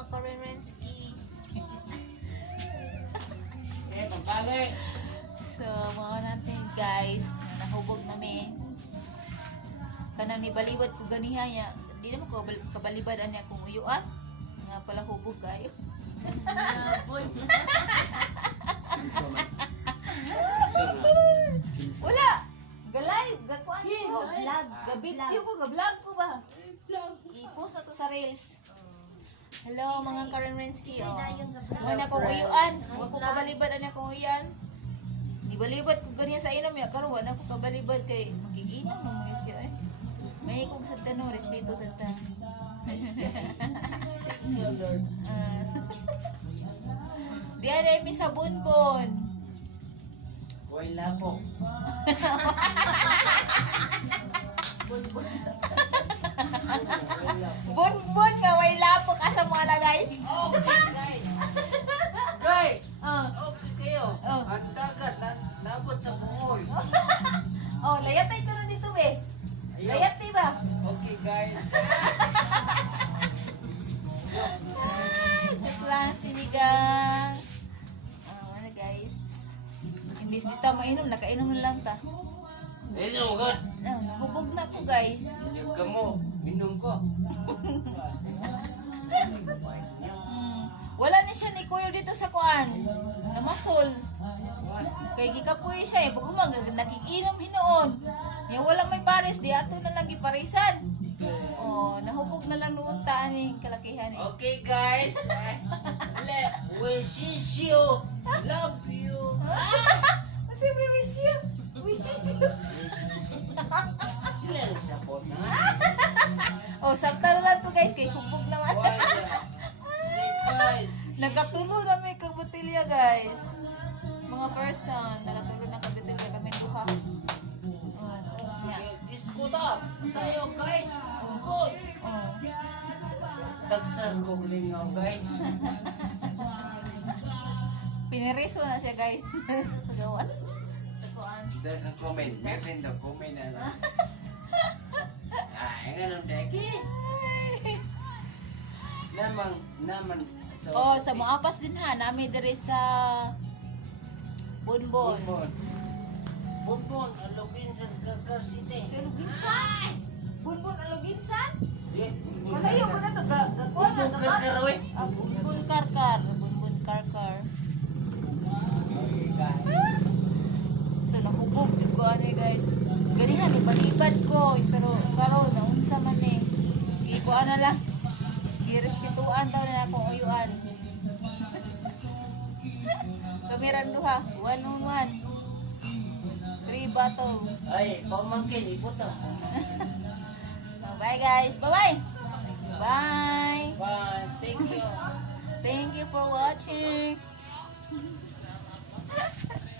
mga Karemensky. So, mga natin guys, nahubog namin. Kanang nibaliwad ko ganiha ya. Di naman ko kabalibadan niya kung uyuan. Nga pala hubog kayo. Wala! Galay! Gakuan ko! Vlog! Gabityo ko! Gablog ko ba? I-post na to sa Reels. Hello mga Karemensky. Wala ko uyuan. Wala ko kabalibad niya kung uyuan. Ibalibad ko ganiya sa inom ya. Karon wala ko kabalibad kay magiginom mo mga siya eh. May kong sa tanong, respeto sa tanong. Diya na mi sa bunbon. Wala po. Bunbon nga, way lapok asa mga na guys. Okay guys. Guys, okay kayo. Ang dagat, nabot sa bungol. Oh, layatay ko na dito be. Layat ba? Okay guys. Joke lang, sinigang. Ano guys. Imbis dito mainom, nakainom na lang ta. Hello God. Nahubog na ko guys. Yung kamo, minum ko. Wala na siya ni Kuya dito sa kuan. Namasol. Kay gikapoy siya eh. Pag umaga, nakikinom hinoon. Yung wala may pares, di ato na lang giparisan. Oh, nahubog na lang noon taan eh, kalakihan eh. Okay guys. Wish you. Love you. Kasi may wish you. Wish you. Sila ang sapot na. Oh, sabta na lang to guys, kay hubog naman. Why guys. Nagkatulo na may kabutilya guys. Mga person, nagkatulo na kabutilya kami duha. Diskuta. Tayo guys. Good. Oh. Tagsan ko lingaw guys. Piniriso na siya guys. Sagawan. Ang comment. Meron daw comment na lang. Ay, ganun teki. Naman. Oh, sa Moapas din ha, nami diri sa Bunbon. Bonbon, alogin sa Kakar City. Aloginsan? Bunbon Aloginsan? Yeah, Malayo ko na to. Bunbon Kakar, oy. Bunbon Karkar. Bunbon Karkar. So, nahubog dyan ko ano guys. Ganihan, ibalibad ko. Pero karon naunsa man eh. Ikuan na lang. Girespetuan daw na akong uyuan. Kamiran duha. 1-on-1. 3 battle. Ay, pamangkin, ipot ah. Bye guys. Bye-bye. Bye. Bye, thank you. Thank you for watching.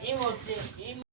Emote.